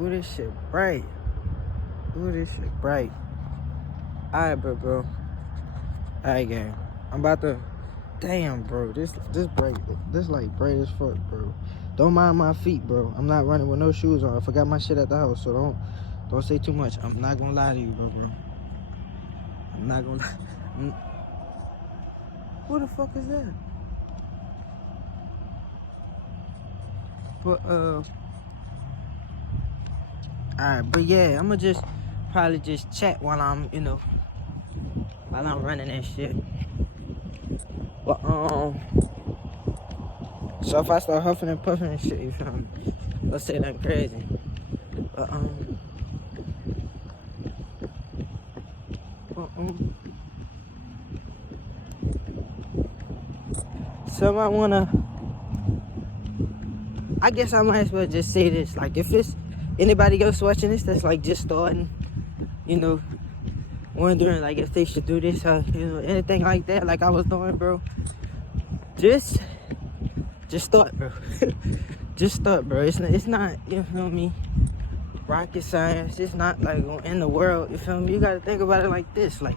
Ooh, this shit bright. Ooh, this shit bright. Alright, bro. Alright, gang. I'm about to. Damn, bro. This bright. This like bright as fuck, bro. Don't mind my feet, bro. I'm not running with no shoes on. I forgot my shit at the house, so don't say too much. I'm not gonna lie to you, bro. I'm not gonna lie. Who the fuck is that? But alright, but yeah, I'ma just probably just chat while I'm, while I'm running that shit. But so if I start huffing and puffing and shit, you feel me? Let's say nothing crazy. But so I guess I might as well just say this. Like, if it's anybody else watching this that's like just starting, wondering like if they should do this or anything like that, like I was doing, bro. Just start, bro. Just start, bro. It's not, you feel me, rocket science. It's not like in the world, you feel me. You gotta think about it like this, like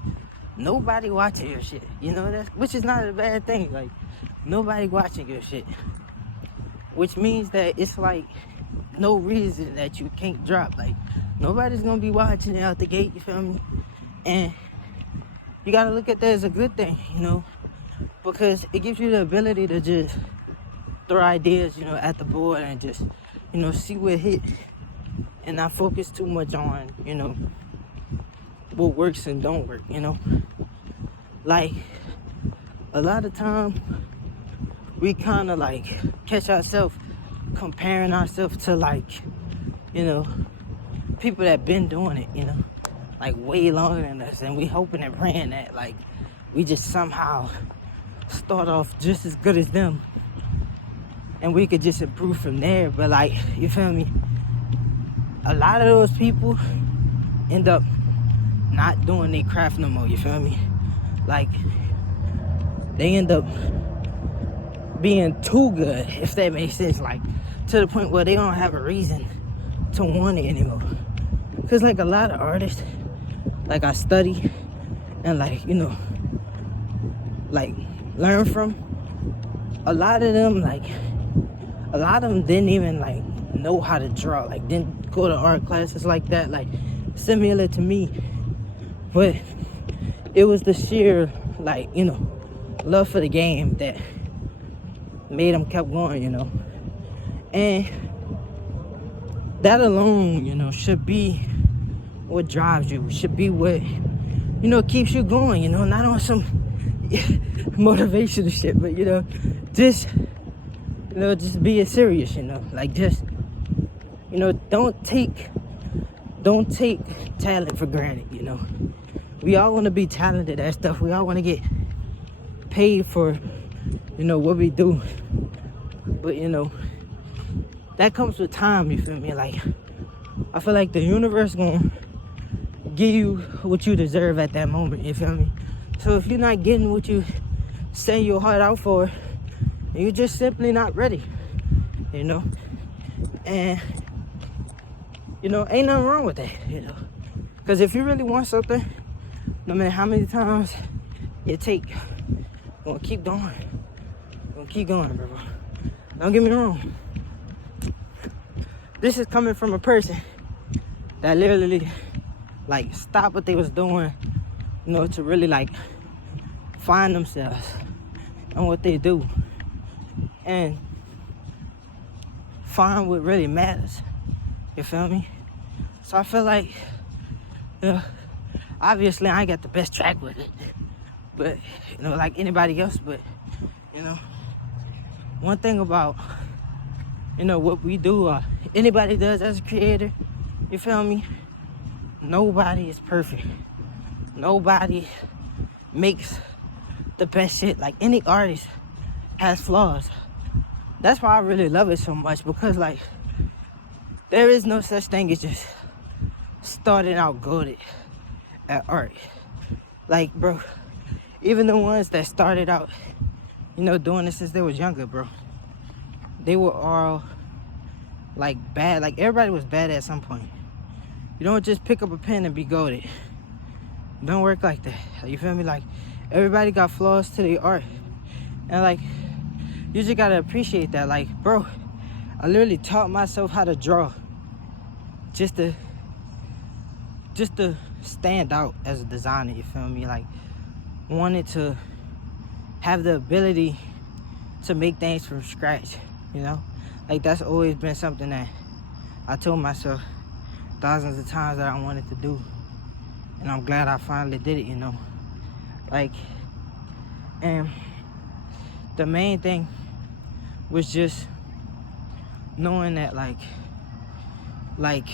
nobody watching your shit, which is not a bad thing. Like nobody watching your shit, which means that it's like no reason that you can't drop. Like nobody's gonna be watching it out the gate, you feel me. And you gotta look at that as a good thing, because it gives you the ability to just throw ideas, at the board and just, see what hit and not focus too much on, what works and don't work, Like, a lot of time, we kind of like catch ourselves comparing ourselves to like, people that been doing it, like way longer than us, and we hoping and praying that like we just somehow start off just as good as them and we could just improve from there. But like, you feel me, a lot of those people end up not doing their craft no more, you feel me. Like they end up being too good, if that makes sense, like to the point where they don't have a reason to want it anymore. Cause like a lot of artists, like I study and like, like learn from, a lot of them didn't even like know how to draw, like didn't go to art classes like that, like similar to me. But it was the sheer like, love for the game that made them kept going, and that alone, should be what drives you, should be what, keeps you going, not on some motivational shit, but, just, just being serious, like just, don't take talent for granted, We all want to be talented at stuff. We all want to get paid for, what we do. But, that comes with time, you feel me? Like, I feel like the universe gonna give you what you deserve at that moment, you feel me? So if you're not getting what you set your heart out for, you're just simply not ready, And, ain't nothing wrong with that, Because if you really want something, no matter how many times it take, you're gonna keep going. You're gonna keep going, bro. Don't get me wrong. This is coming from a person that literally, like, stopped what they was doing, to really, like, find themselves and what they do and find what really matters. You feel me? So I feel like, obviously I ain't got the best track with it, but, like anybody else, but, one thing about, what we do, or anybody does as a creator, you feel me? Nobody is perfect. Nobody makes the best shit. Like, any artist has flaws. That's why I really love it so much, because, like, there is no such thing as just starting out good at art. Like, bro, even the ones that started out, doing this since they was younger, bro, they were all like bad. Like everybody was bad at some point. You don't just pick up a pen and be goated. Don't work like that. You feel me? Like everybody got flaws to their art, and like you just gotta appreciate that. Like, bro, I literally taught myself how to draw just to stand out as a designer. You feel me? Like wanted to have the ability to make things from scratch. You know, like that's always been something that I told myself thousands of times that I wanted to do, and I'm glad I finally did it. You know, like, and the main thing was just knowing that like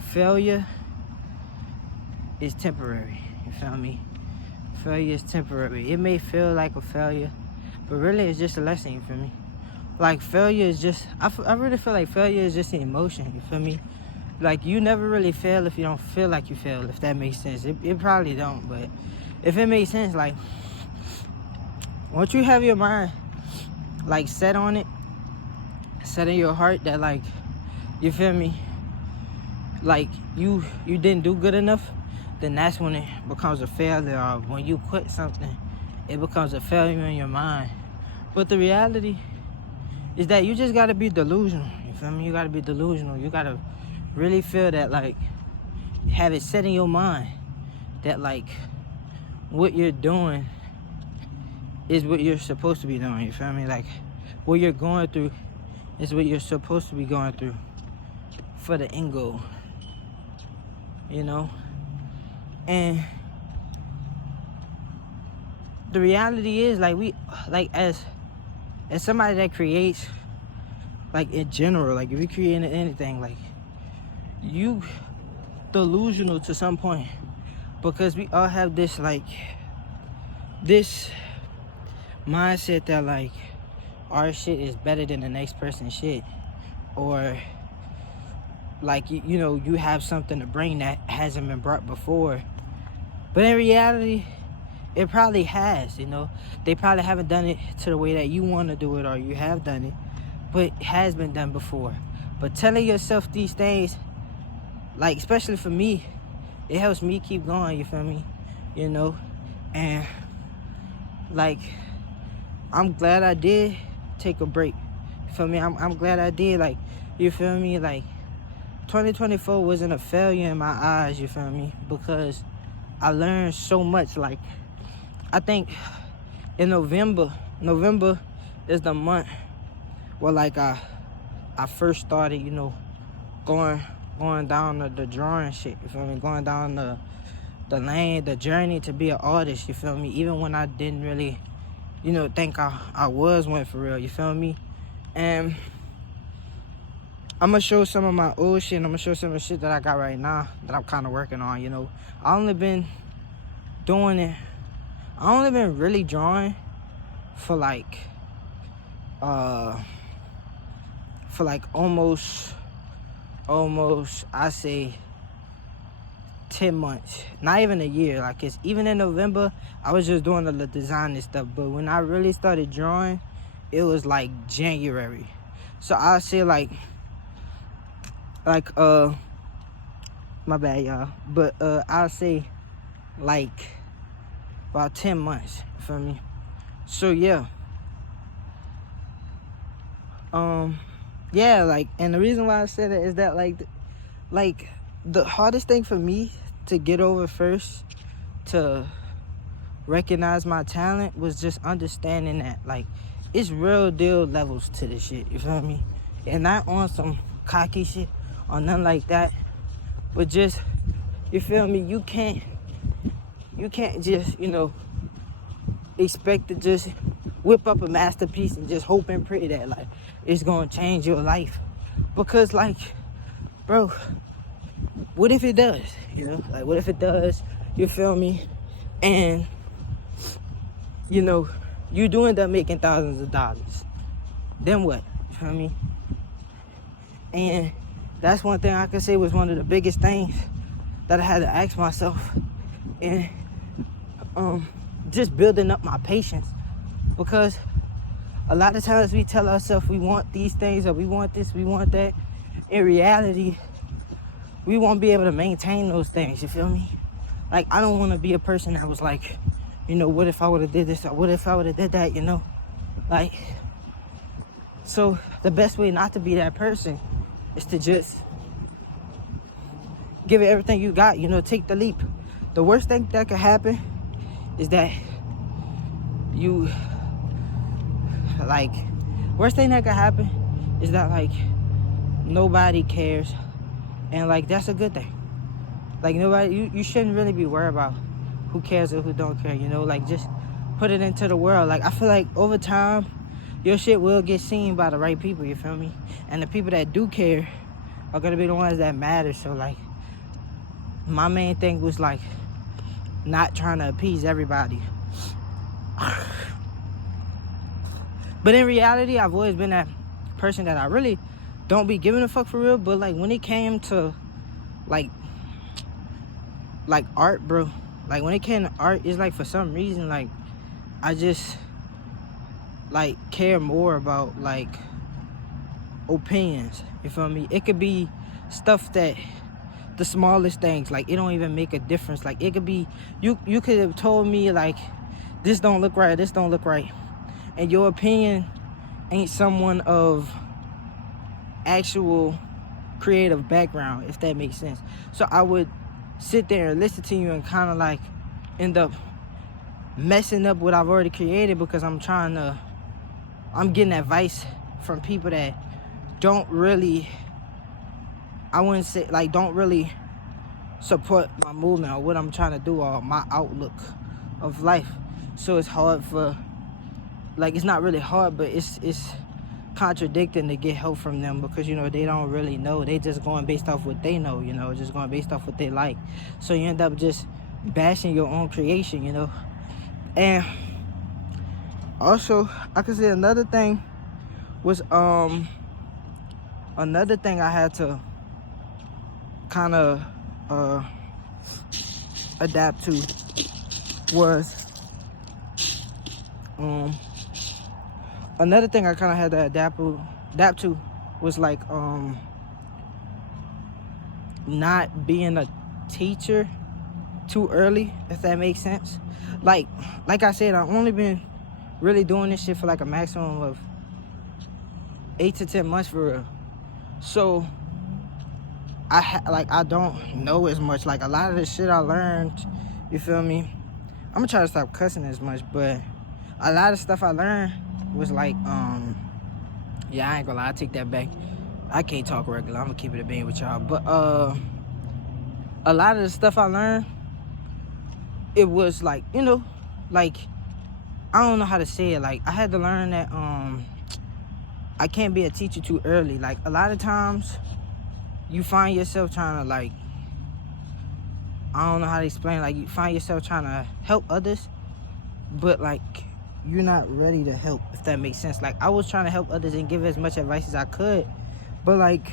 failure is temporary. You feel me? Failure is temporary. It may feel like a failure, but really it's just a lesson. You feel me? Like failure is just, I really feel like failure is just an emotion. You feel me? Like you never really fail if you don't feel like you fail, if that makes sense. It probably don't, but if it makes sense, like once you have your mind like set on it, set in your heart that like, you feel me, like you didn't do good enough, then that's when it becomes a failure. Or when you quit something, it becomes a failure in your mind. But the reality is that you just gotta be delusional. You feel me? You gotta be delusional. You gotta really feel that, like, have it set in your mind that like what you're doing is what you're supposed to be doing. You feel me? Like what you're going through is what you're supposed to be going through for the end goal. You know? And the reality is, like, we, like, as somebody that creates, like, in general, like, if you're creating anything, like, you delusional to some point, because we all have this, like, this mindset that, like, our shit is better than the next person's shit, or like, you know, you have something to bring that hasn't been brought before. But in reality, it probably has. You know, they probably haven't done it to the way that you want to do it, or you have done it, but it has been done before. But telling yourself these things, like, especially for me, it helps me keep going. You feel me? You know, and like, I'm glad I did take a break. You feel me? I'm glad I did. Like, you feel me? Like, 2024 wasn't a failure in my eyes. You feel me? Because I learned so much. Like, I think in November is the month where, like, I first started, you know, going down the drawing shit. You feel me? Going down the lane, the journey to be an artist. You feel me? Even when I didn't really, you know, think I was one for real. You feel me? And I'm gonna show some of my old shit, and I'm gonna show some of the shit that I got right now that I'm kind of working on. You know, I only been really drawing for like almost I say 10 months, not even a year. Like, it's even in November I was just doing the design and stuff, but when I really started drawing, it was like January. So I say like my bad, y'all, but I'll say like about 10 months. You feel me? So yeah, yeah, like, and the reason why I said it is that like the hardest thing for me to get over first, to recognize my talent, was just understanding that, like, it's real deal levels to this shit. You feel me? And not on some cocky shit or nothing like that, but just, you feel me, you can't just, you know, expect to just whip up a masterpiece and just hope and pray that, like, it's gonna change your life. Because, like, bro, what if it does? You know, like, what if it does? You feel me? And, you know, you do end up making thousands of dollars. Then what? You feel me? And that's one thing I could say was one of the biggest things that I had to ask myself, and just building up my patience. Because A lot of times we tell ourselves we want these things or we want this, we want that. In reality, we won't be able to maintain those things, you feel me? Like, I don't want to be a person that was like, you know, what if I would have did this or what if I would have did that, you know? Like, so the best way not to be that person is to just give it everything you got, you know, take the leap. The worst thing that could happen is that you, like, worst thing that could happen is that, like, nobody cares. And, like, that's a good thing. Like, nobody, you shouldn't really be worried about who cares or who don't care, you know? Like, just put it into the world. Like, I feel like over time, your shit will get seen by the right people, you feel me? And the people that do care are gonna be the ones that matter. So, like, my main thing was, like, not trying to appease everybody. But in reality, I've always been that person that I really don't be giving a fuck for real. But, like, when it came to, like art, bro, like, when it came to art, it's like, for some reason, like, I just, like, care more about, like, opinions, you feel me? It could be stuff that, the smallest things, like, it don't even make a difference. Like, it could be, you could have told me, like, this don't look right, this don't look right, and your opinion ain't someone of actual creative background, if that makes sense. So I would sit there and listen to you and kind of, like, end up messing up what I've already created, because I'm getting advice from people that don't really, I wouldn't say, like, don't really support my movement or what I'm trying to do or my outlook of life. So it's hard for, like, it's not really hard, but it's contradicting to get help from them, because, you know, they don't really know. They just going based off what they know, you know, just going based off what they like. So you end up just bashing your own creation, you know. And also, I could say another thing was, another thing I had to kind of adapt to was, another thing I kind of had to adapt to was, like, not being a teacher too early, if that makes sense. Like I said, I've only been really doing this shit for, like, a maximum of 8 to 10 months for real. So I don't know as much. Like, a lot of the shit I learned, you feel me? I'm gonna try to stop cussing as much, but a lot of stuff I learned was, like, yeah, I ain't gonna lie, I take that back. I can't talk regular, I'm gonna keep it a bean with y'all. But a lot of the stuff I learned, it was, like, you know, like, I don't know how to say it. Like, I had to learn that I can't be a teacher too early. Like, a lot of times you find yourself trying to, like, I don't know how to explain, like, you find yourself trying to help others, but, like, you're not ready to help, if that makes sense. Like, I was trying to help others and give as much advice as I could, but, like,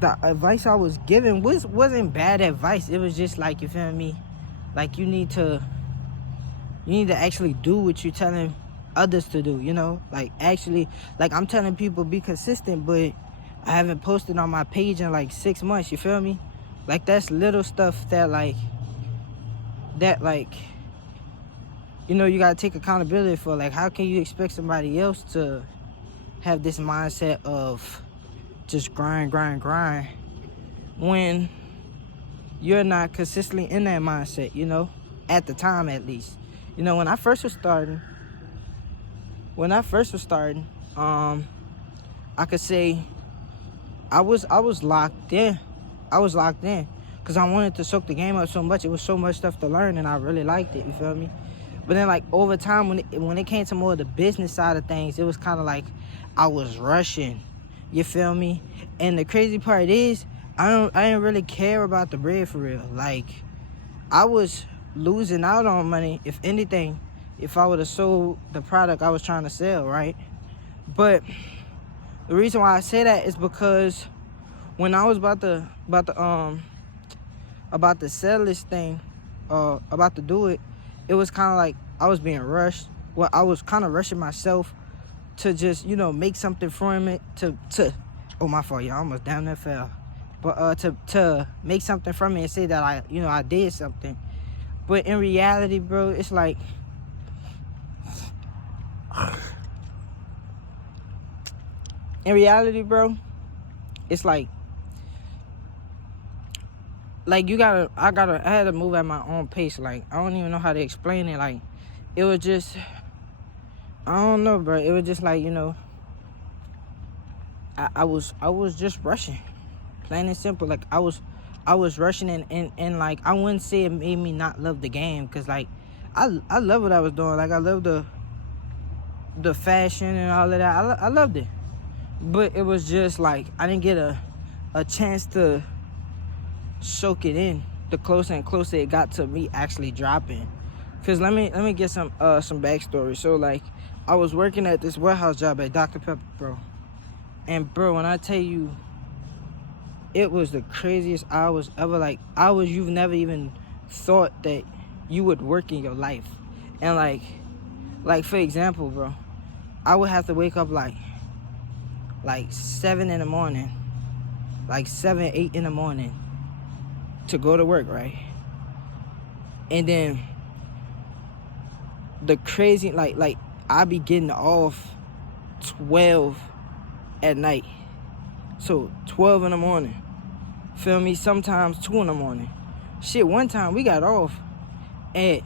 the advice I was giving wasn't bad advice. It was just, like, you feel me? Like, you need to actually do what you're telling others to do, you know? Like, actually, like, I'm telling people be consistent, but I haven't posted on my page in, like, 6 months, you feel me? Like, that's little stuff that, like, you know, you gotta take accountability for. Like, how can you expect somebody else to have this mindset of just grind when you're not consistently in that mindset, you know? At the time, at least. You know, when I first was starting, I could say I was locked in. I was locked in because I wanted to soak the game up so much. It was so much stuff to learn, and I really liked it, you feel me? But then, like, over time, when it came to more of the business side of things, it was kind of like I was rushing, you feel me? And the crazy part is, I didn't really care about the bread for real. Like, I was losing out on money, if anything, if I would have sold the product I was trying to sell, right? But the reason why I say that is because when I was about to sell this thing, about to do it, it was kind of like I was being rushed. well, I was kind of rushing myself to just, you know, make something from it, to oh, my fault, y'all, I almost damn near fell. But to make something from it and say that I, you know, I did something. But in reality, bro, it's like, in reality, bro, it's like I had to move at my own pace. Like, I don't even know how to explain it. Like, it was just, I don't know, bro. It was just like, you know, I was just rushing, plain and simple. Like, I was rushing, and like, I wouldn't say it made me not love the game, because like, I love what I was doing. Like, I love the fashion and all of that. I loved it, but it was just like, I didn't get a chance to soak it in the closer and closer it got to me actually dropping. Because let me get some backstory. So like, I was working at this warehouse job at Dr. Pepper, bro. And bro, when I tell you, it was the craziest hours ever. Like, hours you've never even thought that you would work in your life. And like for example, bro, I would have to wake up like 7 in the morning, like 7, 8 in the morning, to go to work, right? And then the crazy, like I be getting off 12 at night. So 12 in the morning, feel me? Sometimes 2 in the morning. Shit, one time we got off at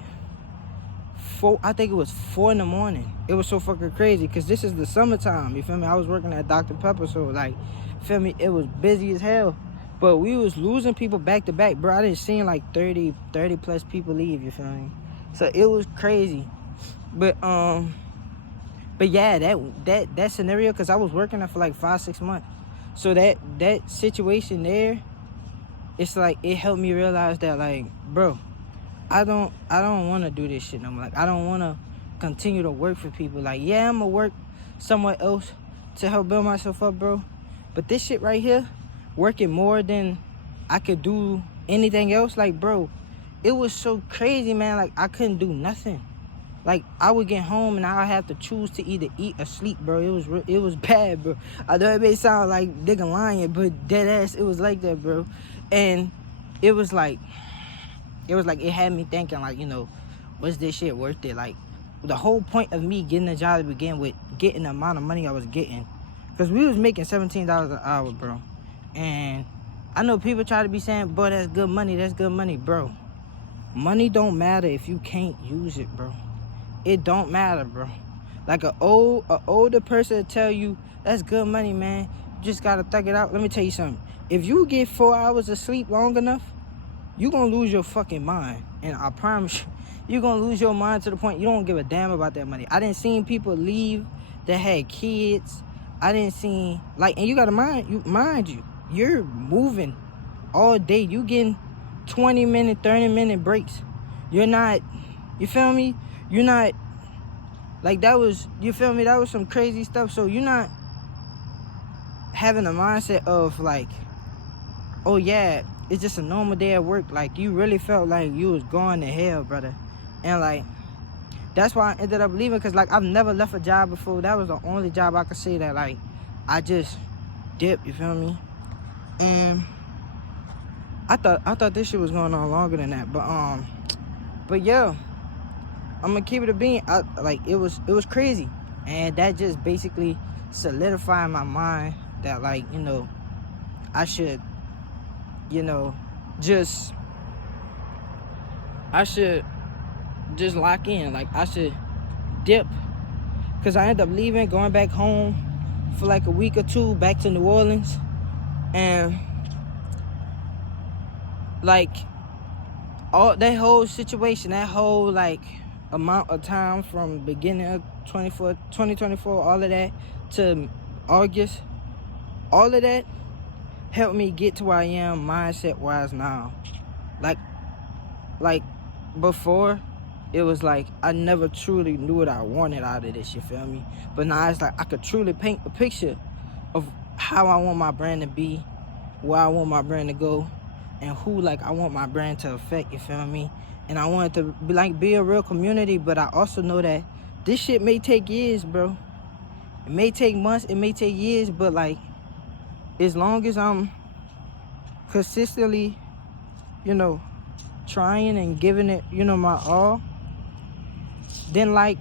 4, I think it was 4 in the morning. It was so fucking crazy, because this is the summertime, you feel me? I was working at Dr. Pepper, so like, feel me? It was busy as hell. But we was losing people back to back, bro. I didn't see like 30 plus people leave, you feel me? So it was crazy. But yeah, that scenario, because I was working there for like 5-6 months. So that situation there, it's like, it helped me realize that, like, bro, I don't want to do this shit no more. Like, I don't want to continue to work for people. Like, yeah, I'm gonna work somewhere else to help build myself up, bro. But this shit right here, working more than I could do anything else, like, bro, it was so crazy, man. Like, I couldn't do nothing. Like, I would get home and I would have to choose to either eat or sleep, bro. It was bad, bro. I know it may sound like nigga lying, but dead ass, it was like that, bro. And it was like, it had me thinking, like, you know, was this shit worth it? Like, the whole point of me getting a job to begin with, getting the amount of money I was getting, because we was making $17 an hour, bro. And I know people try to be saying, bro, that's good money, bro. Money don't matter if you can't use it, bro. It don't matter, bro. Like, an older person tell you, that's good money, man. You just gotta thug it out. Let me tell you something. If you get 4 hours of sleep long enough, you gonna lose your fucking mind. And I promise you gonna lose your mind to the point you don't give a damn about that money. I didn't see people leave that had kids. I didn't see, like, and you gotta mind you, you're moving all day. You getting 20-minute, 30-minute breaks. You're not, you feel me? You're not, like, that was, you feel me? That was some crazy stuff. So you're not having a mindset of like, oh yeah, it's just a normal day at work. Like, you really felt like you was going to hell, brother. And like, that's why I ended up leaving, because like, I've never left a job before. That was the only job I could say that like, I just dipped, you feel me? And I thought this shit was going on longer than that. But yeah, I'm gonna keep it a bean. It was crazy. And that just basically solidified in my mind that, like, you know, I should, you know, I should just lock in. Like, I should dip. Because I ended up leaving, going back home for like a week or two, back to New Orleans. And like, all that whole situation, that whole like amount of time from beginning of 2024, all of that, to August, all of that helped me get to where I am mindset wise now. Like before, it was like I never truly knew what I wanted out of this, you feel me? But now it's like I could truly paint a picture of how I want my brand to be, where I want my brand to go, and who like I want my brand to affect, you feel me? And I want it to be a real community, but I also know that this shit may take years, bro. It may take months, it may take years, but like, as long as I'm consistently, you know, trying and giving it, you know, my all, then like,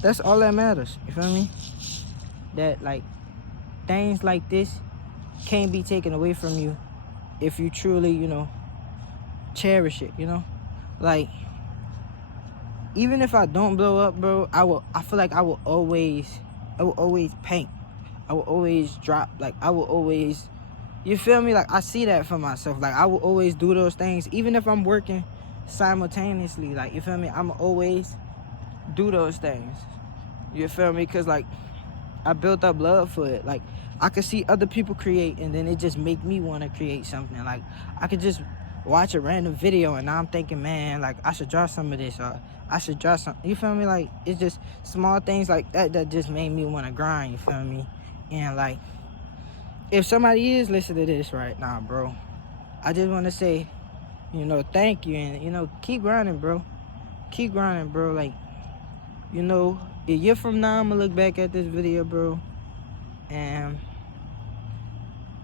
that's all that matters. You feel me? That like, things like this can't be taken away from you if you truly, you know, cherish it, you know? Like, even if I don't blow up, bro, I feel like I will always paint. I will always drop. Like, I will always, you feel me? Like, I see that for myself. Like, I will always do those things, even if I'm working simultaneously. Like, you feel me? I'm always do those things. You feel me? Because, like, I built up love for it. Like, I could see other people create, and then it just make me want to create something. Like, I could just watch a random video, and now I'm thinking, man, like, I should draw some of this, or I should draw some. You feel me? Like, it's just small things like that that just made me want to grind. You feel me? And like, if somebody is listening to this right now, bro, I just want to say, you know, thank you, and you know, keep grinding, bro. Keep grinding, bro. Like, you know, a year from now, I'm gonna look back at this video, bro, and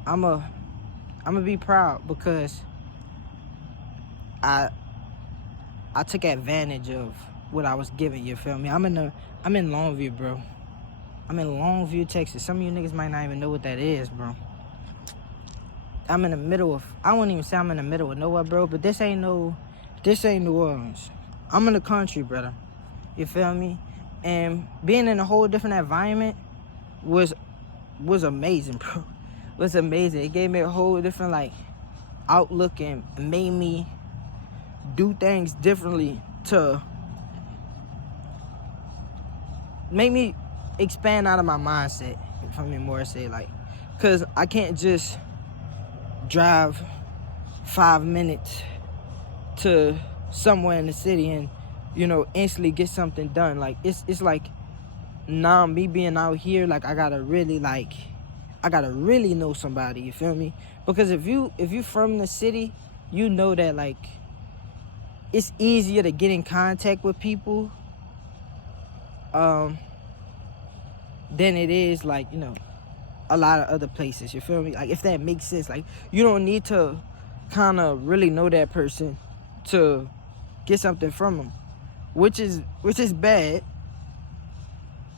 I'm gonna be proud because I took advantage of what I was given. You feel me? I'm in Longview, bro. I'm in Longview, Texas. Some of you niggas might not even know what that is, bro. I'm in the middle of, I wouldn't even say I'm in the middle of nowhere, bro, but this ain't New Orleans. I'm in the country, brother. You feel me? And being in a whole different environment was amazing, bro. It was amazing. It gave me a whole different, like, outlook and made me do things differently to make me expand out of my mindset. If I mean more say, like, because I can't just drive 5 minutes to somewhere in the city and, you know, instantly get something done. Like, it's like, now me being out here, like, I gotta really know somebody. You feel me? Because if you from the city, you know that, like, it's easier to get in contact with people than it is, like, you know, a lot of other places. You feel me? Like, if that makes sense. Like, you don't need to kind of really know that person to get something from them, which is bad.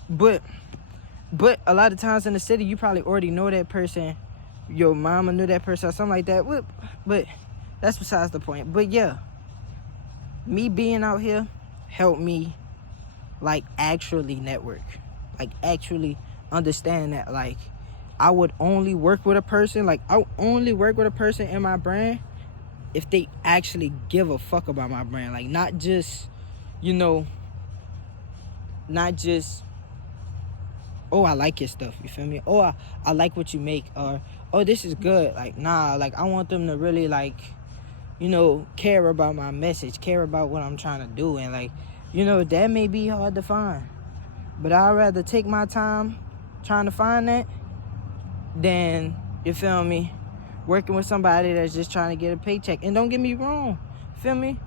But a lot of times in the city, you probably already know that person. Your mama knew that person or something like that. But that's besides the point. But yeah, me being out here helped me, like, actually network. Like, actually understand that, like, I would only work with a person. Like, I would only work with a person in my brand if they actually give a fuck about my brand. Like, not just, you know, not just, oh, I like your stuff, you feel me? Oh, I like what you make, or, oh, this is good. Like, nah, like, I want them to really, like, you know, care about my message, care about what I'm trying to do. And, like, you know, that may be hard to find, but I'd rather take my time trying to find that than, you feel me, working with somebody that's just trying to get a paycheck. And don't get me wrong, feel me?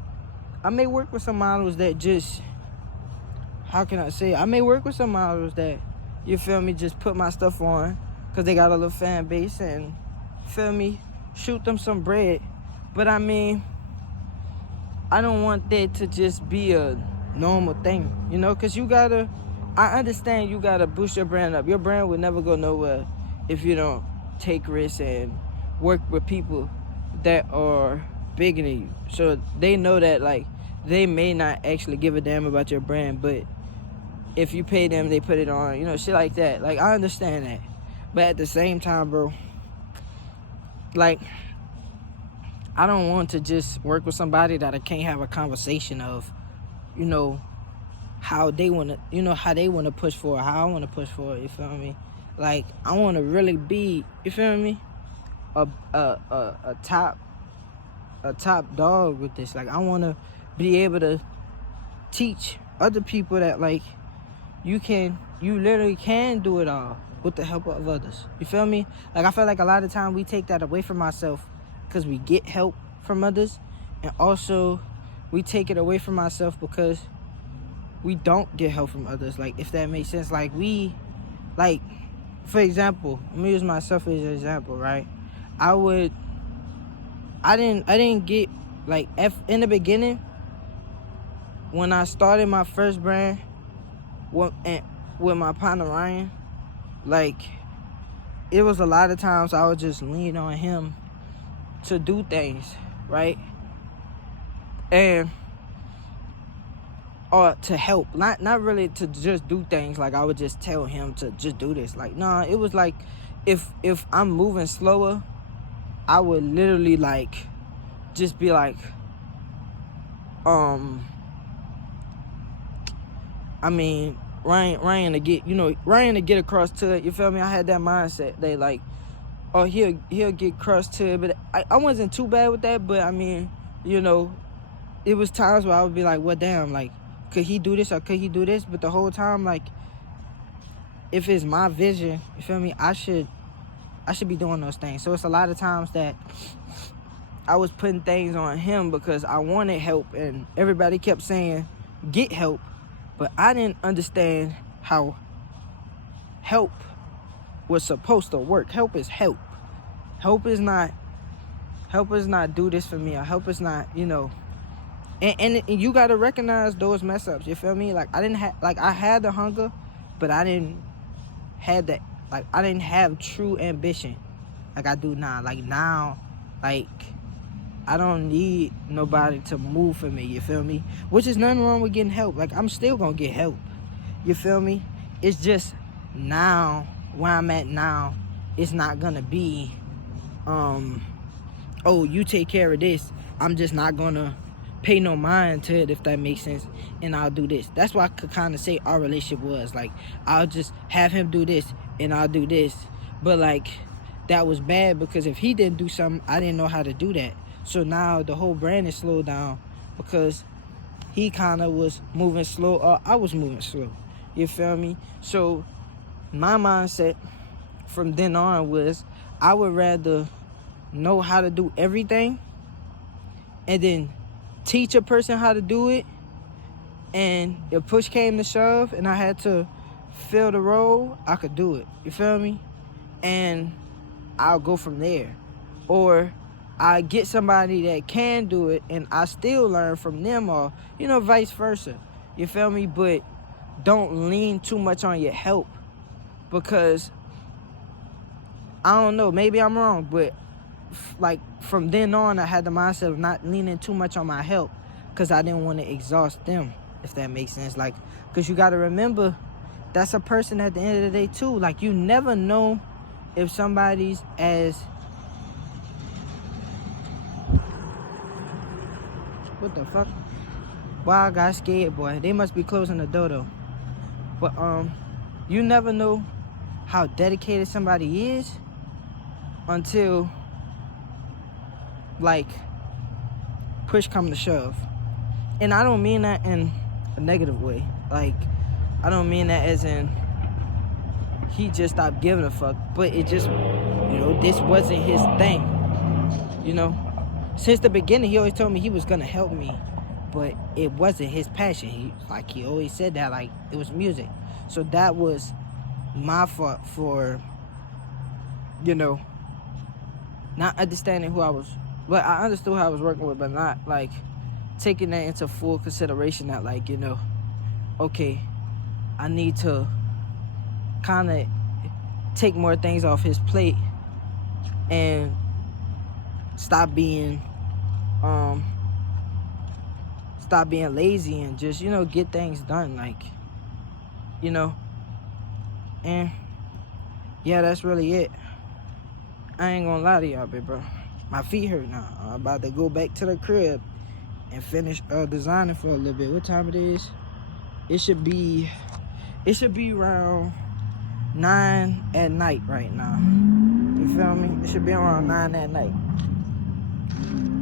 I may work with some models that just, how can I say? I may work with some models that, you feel me, just put my stuff on because they got a little fan base and, feel me, shoot them some bread. But I mean, I don't want that to just be a normal thing, you know, because I understand you gotta boost your brand up. Your brand will never go nowhere if you don't take risks and work with people that are bigger than you. So they know that, like, they may not actually give a damn about your brand, but if you pay them, they put it on, you know, shit like that. Like, I understand that. But at the same time, bro, like, I don't want to just work with somebody that I can't have a conversation of, you know, how they want to, you know, how they want to push for it, how I want to push for it, you feel me? Like, I want to really be, you feel me, a top dog with this. Like, I want to be able to teach other people that, like, you literally can do it all with the help of others. You feel me? Like, I feel like a lot of time we take that away from ourselves because we get help from others, and also we take it away from ourselves because we don't get help from others. Like, if that makes sense. Like, like, for example, let me use myself as an example, right? I didn't get, like, in the beginning, when I started my first brand with my partner Ryan, like, it was a lot of times I would just lean on him to do things, right? And or to help, not really to just do things. Like, I would just tell him to just do this. Like, nah, it was like, if I'm moving slower, I would literally, like, just be like, I mean, Ryan to get across to it, you feel me? I had that mindset. They like, oh, he'll get across to it, but I wasn't too bad with that. But I mean, you know, it was times where I would be like, well, damn, like, could he do this or could he do this? But the whole time, like, if it's my vision, you feel me, I should be doing those things. So it's a lot of times that I was putting things on him because I wanted help, and everybody kept saying, get help. But I didn't understand how help was supposed to work. Help is help. Help is not do this for me, or help is not, you know. And you gotta recognize those mess ups. You feel me? Like, I didn't have, like, I had the hunger, but I didn't have true ambition like I do now. Like, now, like, I don't need nobody to move for me, you feel me? Which is nothing wrong with getting help. Like, I'm still gonna get help, you feel me? It's just now, where I'm at now, it's not gonna be, oh, you take care of this. I'm just not gonna pay no mind to it, if that makes sense, and I'll do this. That's why I could kind of say our relationship was. Like, I'll just have him do this, and I'll do this. But, like, that was bad, because if he didn't do something, I didn't know how to do that. So now the whole brand is slowed down because he kind of was moving slow, or I was moving slow. You feel me? So my mindset from then on was, I would rather know how to do everything and then teach a person how to do it, and if push came to shove and I had to fill the role, I could do it. You feel me? And I'll go from there. Or I get somebody that can do it and I still learn from them, or, you know, vice versa. You feel me? But don't lean too much on your help, because I don't know, maybe I'm wrong, but like, from then on, I had the mindset of not leaning too much on my help, because I didn't want to exhaust them, if that makes sense. Like, because you got to remember, that's a person at the end of the day too. Like, you never know if somebody's as, what the fuck? Wow, I got scared, boy. They must be closing the door though. But you never know how dedicated somebody is until, like, push come to shove. And I don't mean that in a negative way. Like, I don't mean that as in he just stopped giving a fuck, but it just, you know, this wasn't his thing. You know, since the beginning, he always told me he was gonna help me, but it wasn't his passion. He always said that, like, it was music. So that was my fault for, you know, not understanding who I was. But I understood who I was working with, but not, like, taking that into full consideration, that, like, you know, okay, I need to kind of take more things off his plate and stop being lazy and just, you know, get things done, like, you know. And yeah, that's really it. I ain't gonna lie to y'all, bro. My feet hurt now. I'm about to go back to the crib and finish designing for a little bit. What time it is? It should be around 9 at night right now. You feel me? It should be around 9 at night.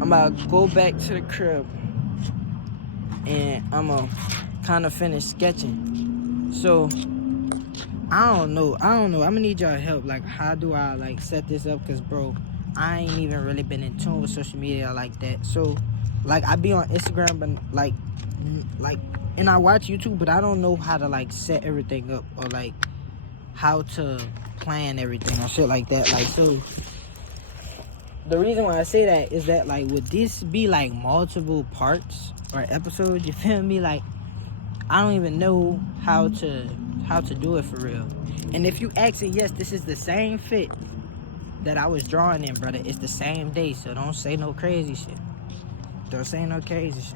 I'm about to go back to the crib and I'm gonna kind of finish sketching. So I don't know. I'm gonna need y'all help. Like, how do I, like, set this up? Cause, bro, I ain't even really been in tune with social media like that. So, like, I be on Instagram, but like and I watch YouTube, but I don't know how to like set everything up or like how to plan everything or shit like that. Like, so the reason why I say that is that like, would this be like multiple parts or episodes? You feel me? Like, I don't even know how to do it for real. And if you ask it, yes, this is the same fit that I was drawing in, brother. It's the same day, so don't say no crazy shit. Don't say no crazy shit.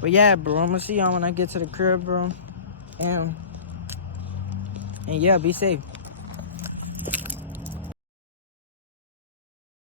But yeah, bro, I'm gonna see y'all when I get to the crib, bro. And yeah, be safe.